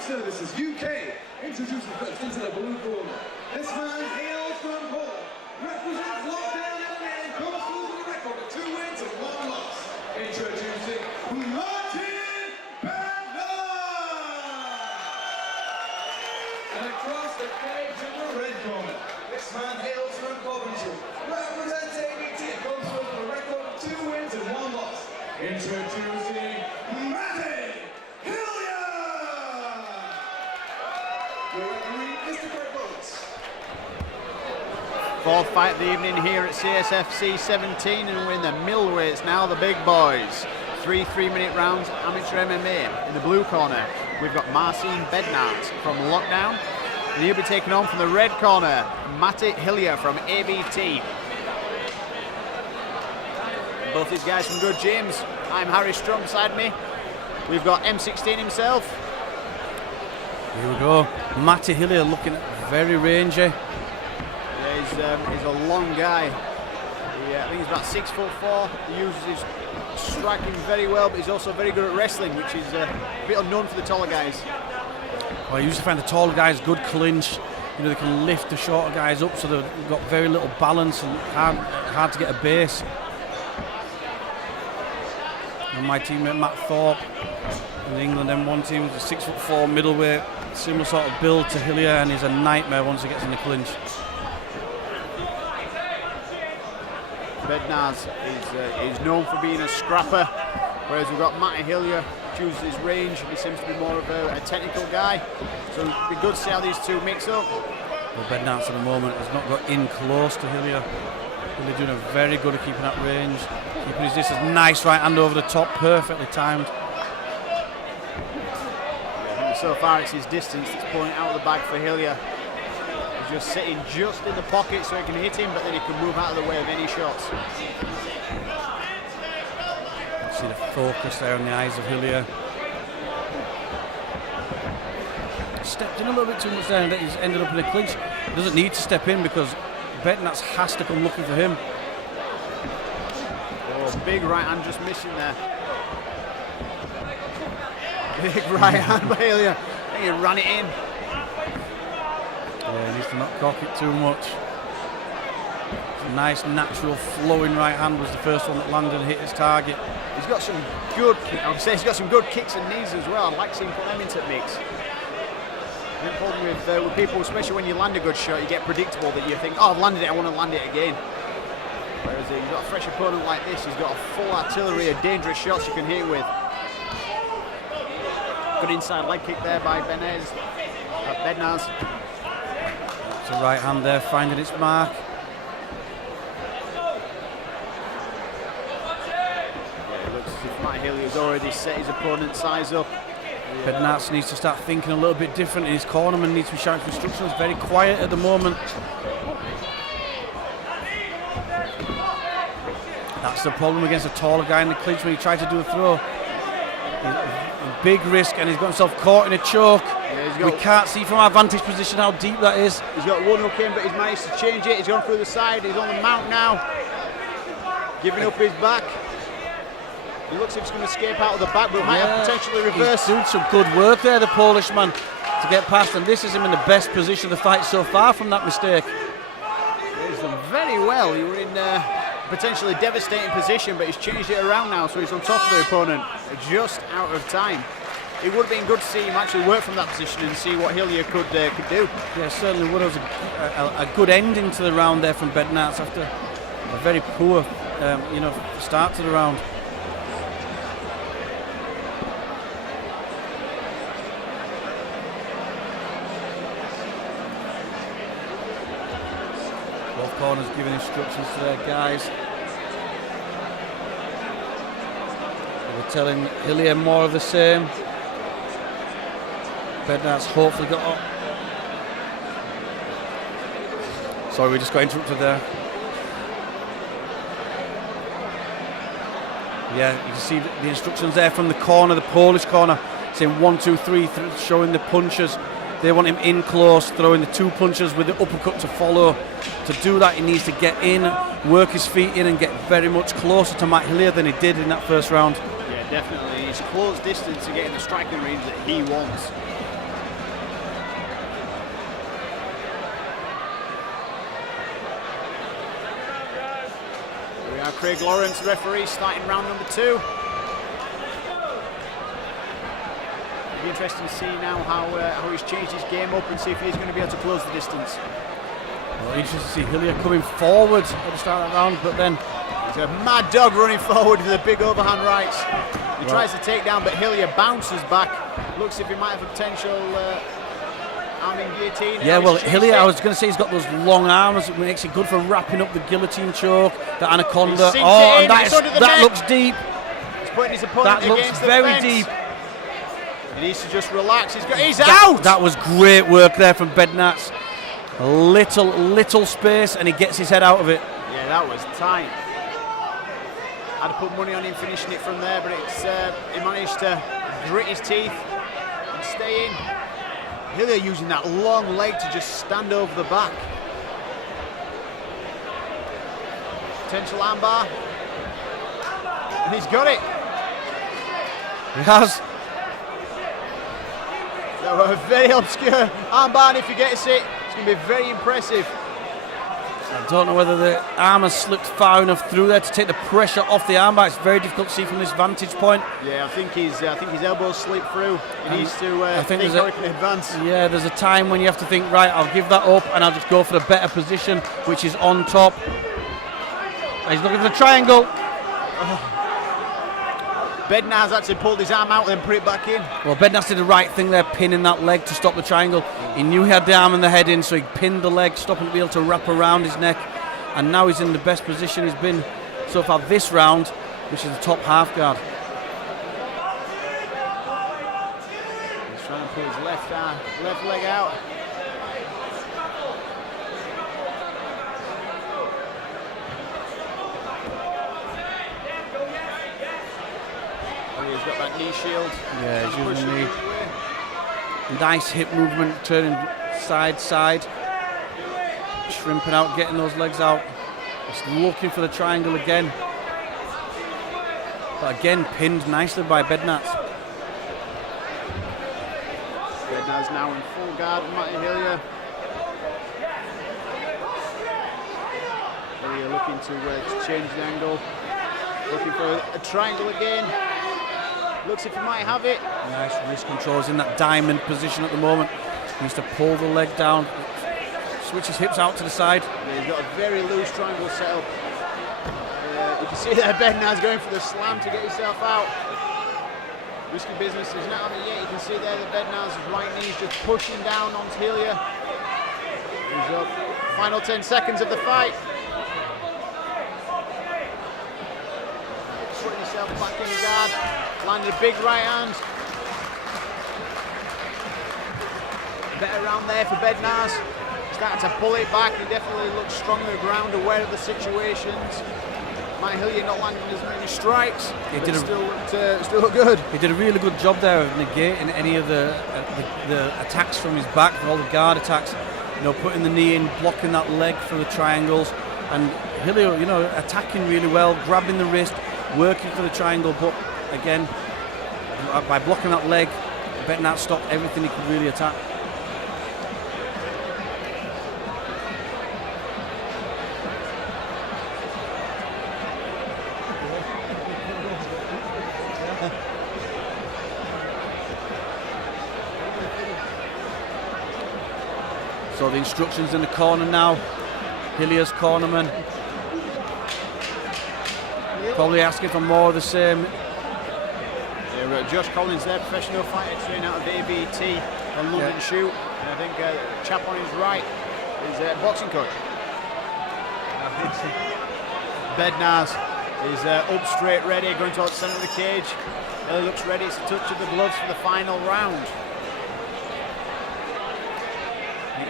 Youth Services UK. Introducing first into the blue corner. This man hails from Hull, represents Lockdown MMA and comes through with a record of 2 wins and 1 loss. Introducing Marcin Bednarz. And across the cage in the red corner. This man hails from Coventry, represents ABT and comes through with a record of 2 wins and 1 loss. Introducing Matty Hillier. Fourth fight of the evening here at CSFC 17, and we're in the middleweights now, the big boys. 3 3-minute rounds, amateur MMA. In the blue corner, we've got Marcin Bednarz from Lockdown, and he'll be taken on from the red corner, Matty Hillier from ABT. Both these guys from good gyms. I'm Harry Strong beside me. We've got M16 himself. Here we go. Matty Hillier looking very rangy. Yeah, he's a long guy. I think he's about 6'4". He uses his striking very well, but he's also very good at wrestling, which is a bit unknown for the taller guys. Well, I usually find the taller guys good clinch. You know, they can lift the shorter guys up, so they've got very little balance and hard to get a base. And my teammate Matt Thorpe in the England M1 team is a 6'4" middleweight, similar sort of build to Hillier, and he's a nightmare once he gets in the clinch. Bednarz is known for being a scrapper, whereas we've got Matty Hillier, chooses his range. He seems to be more of a technical guy, so it'd be good to see how these two mix up. Well, Bednarz at the moment has not got in close to Hillier. Hillier doing a very good at keeping that range, keeping his distance. Nice right hand over the top, perfectly timed. Yeah, so far it's his distance that's pulling it out of the bag for Hillier. He's just sitting just in the pocket so he can hit him, but then he can move out of the way of any shots. See the focus there in the eyes of Hillier. Stepped in a little bit too much there and he's ended up in a clinch. He doesn't need to step in because Bednarz has to come looking for him. Oh, big right hand just missing there. Big right hand by Hillier. I think he ran it in. Yeah, he needs to not cock it too much. A nice, natural, flowing right hand was the first one that landed and hit his target. He's got some good, I would say he's got some good kicks and knees as well. I'd like to see him put them into mix. The problem with people, especially when you land a good shot, you get predictable that you think, oh, I've landed it, I want to land it again. Whereas you've got a fresh opponent like this, he's got a full artillery of dangerous shots you can hit with. Good inside leg kick there by Bednarz. It's a right hand there, finding its mark. Yeah, it looks as if Matty Hillier's already set his opponent's size up. Bednarz needs to start thinking a little bit different. His cornerman needs to be shouting instructions. Very quiet at the moment. That's the problem against a taller guy in the clinch when he tried to do a throw. A big risk, and he's got himself caught in a choke. Yeah, we can't see from our vantage position how deep that is. He's got one hook in, but he's managed to change it. He's gone through the side. He's on the mount now, giving up his back. He looks like he's going to escape out of the back, but might have potentially reversed. He's doing some good work there, the Polish man, to get past, and this is him in the best position of the fight so far from that mistake. He's done very well. You were in a potentially devastating position, but he's changed it around now, so he's on top of the opponent, just out of time. It would have been good to see him actually work from that position and see what Hillier could do. Yeah, certainly would have. A good ending to the round there from Bednarz after a very poor, start to the round. Both corners giving instructions to their guys. They're telling Hillier more of the same. Bednarz hopefully got up. Sorry, we just got interrupted there. Yeah, you can see the instructions there from the corner, the Polish corner, saying 1, 2, 3, showing the punches. They want him in close, throwing the 2 punches with the uppercut to follow. To do that, he needs to get in, work his feet in, and get very much closer to Matty Hillier than he did in that first round. Yeah, definitely. He's close distance to get in the striking range that he wants. Craig Lawrence, referee, starting round number 2. It'll be interesting to see now how he's changed his game up and see if he's going to be able to close the distance. Well, interesting to see Hillier coming forward at the start of that round, but then he's a mad dog running forward with the big overhand rights. He tries to take down, but Hillier bounces back. Looks as if he might have a potential arming guillotine. Yeah, well, Hillier, I was going to say, he's got those long arms. It makes it good for wrapping up the guillotine choke, the anaconda. Oh, and that looks deep. He's putting his opponent against the very fence. deep. He needs to just relax. He's out. That was great work there from Bednarz. A little space, and he gets his head out of it. Yeah, that was tight. I'd put money on him finishing it from there, but he managed to grit his teeth and stay in. Hillier using that long leg to just stand over the back. Potential armbar. And he's got it. He has. So a very obscure armbar, and if he gets it, it's going to be very impressive. I don't know whether the arm has slipped far enough through there to take the pressure off the armbar. It's very difficult to see from this vantage point. Yeah, I think his elbows slip through. He needs to think how he can advance. Yeah, there's a time when you have to think, right, I'll give that up and I'll just go for the better position, which is on top. He's looking for the triangle. Bednarz actually pulled his arm out and then put it back in. Well, Bednarz did the right thing there, pinning that leg to stop the triangle. He knew he had the arm and the head in, so he pinned the leg, stopping to be able to wrap around his neck. And now he's in the best position he's been so far this round, which is the top half guard. He's trying to pull his left leg out. He's got that knee shield. Yeah, he's using the knee. Nice hip movement, turning side. Shrimping out, getting those legs out. Just looking for the triangle again. But again, pinned nicely by Bednarz. Bednarz now in full guard with Matty Hillier. Hillier looking to change the angle. Looking for a triangle again. Looks if he might have it. Nice wrist control. He's in that diamond position at the moment. He needs to pull the leg down. Switch his hips out to the side. Yeah, he's got a very loose triangle set up. You can see there Bednarz going for the slam to get himself out. Risky business. He's not on it yet. You can see there that Bednarz's right knee is just pushing down on Hillier. He's up. Final 10 seconds of the fight. Putting himself back in the guard. Landed a big right hand. Better round there for Bednarz. Starting to pull it back. He definitely looks stronger ground, aware of the situations. Matty Hillier not landing as many strikes. He did still look good. He did a really good job there of negating any of the attacks from his back, all the guard attacks. You know, putting the knee in, blocking that leg for the triangles, and Hillier, you know, attacking really well, grabbing the wrist, working for the triangle. But again, by blocking that leg, Bednarz stopped everything he could really attack. So the instructions in the corner now. Hillier's cornerman. Probably asking for more of the same. Yeah, Josh Collins there, professional fighter, trained out of ABT and London Shoot. And I think the chap on his right is a boxing coach. Bednarz is up straight, ready, going towards the centre of the cage. He looks ready. It's a touch of the gloves for the final round.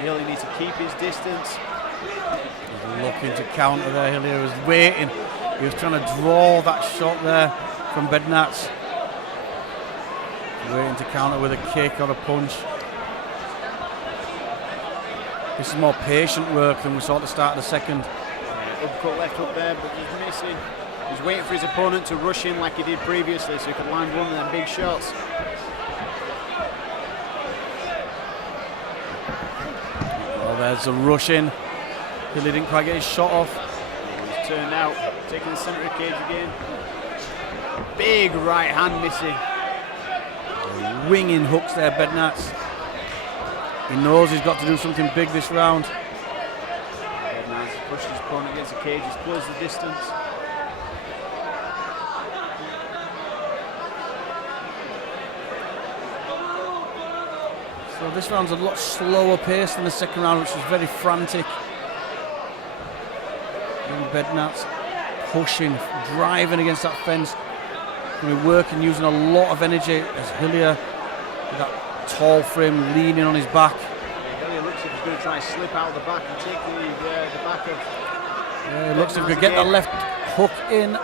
Hillier needs to keep his distance. He's looking to counter there. Hillier was waiting. He was trying to draw that shot there from Bednarz. Waiting to counter with a kick or a punch. This is more patient work than we saw at the start of the second. Uppercut left up there, but he's missing. He's waiting for his opponent to rush in like he did previously, so he could land one of them big shots. There's a rush in. Hillier didn't quite get his shot off. He's turned out, taking the centre of the cage again. Big right hand missing. Winging hooks there, Bednarz. He knows he's got to do something big this round. Bednarz pushed his opponent against the cage, he's closed the distance. So this round's a lot slower pace than the second round, which was very frantic. And Bednarz pushing, driving against that fence. Working, using a lot of energy as Hillier, with that tall frame, leaning on his back. Hillier looks like he's going to try and slip out the back and take the back of. Yeah, it looks like he could get the left hook in.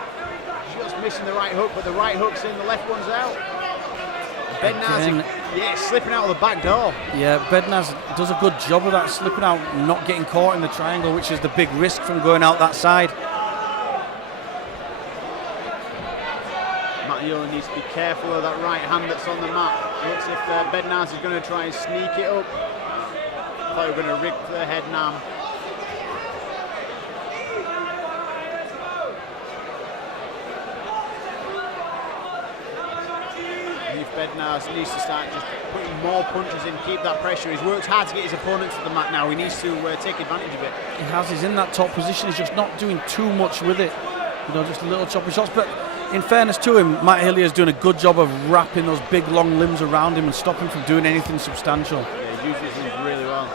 Just missing the right hook, but the right hook's in, the left one's out. Bednarz, slipping out of the back door. Yeah, Bednarz does a good job of that, slipping out, not getting caught in the triangle, which is the big risk from going out that side. Matty Hillier needs to be careful of that right hand that's on the mat. It looks if Bednarz is going to try and sneak it up. I thought we were going to rig the head now. Bednarz needs to start just putting more punches in, keep that pressure. He's worked hard to get his opponent to the mat now. He needs to take advantage of it. He has, he's in that top position, he's just not doing too much with it. You know, just little choppy shots. But in fairness to him, Matty Hillier's doing a good job of wrapping those big long limbs around him and stopping him from doing anything substantial. Yeah, he uses his limbs really well.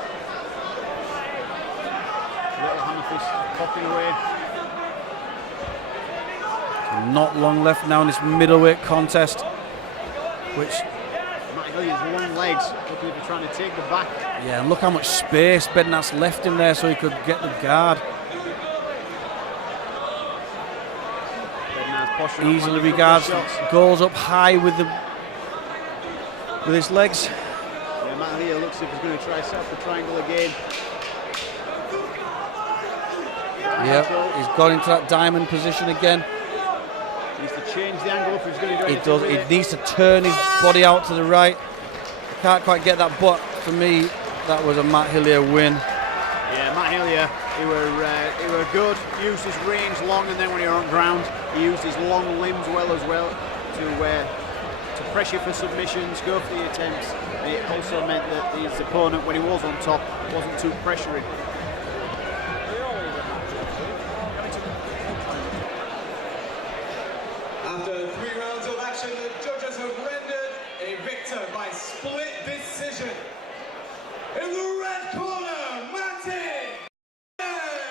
Little hammer fist popping away. Not long left now in this middleweight contest. Which Matty Hillier's long legs, looking if he's trying to take the back. Yeah, and look how much space Bednarz left him there so he could get the guard. Easily regards, goes up high with his legs. Yeah, Matty Hillier looks as if he's going to try set up the triangle again. Yeah, he's got into that diamond position again. Needs to change the angle up. He's going to do it. Does. He needs to turn his body out to the right. Can't quite get that, but for me, that was a Matty Hillier win. Yeah, Matty Hillier, he were good. Used his range long, and then when he was on ground, he used his long limbs well to pressure for submissions, go for the attempts. And it also meant that his opponent, when he was on top, wasn't too pressuring. After 3 rounds of action, the judges have rendered a victor by split decision. In the red corner, Matty Hillier.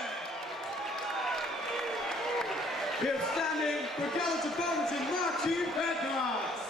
Here standing for Gal's opponent, Marcin Bednarz.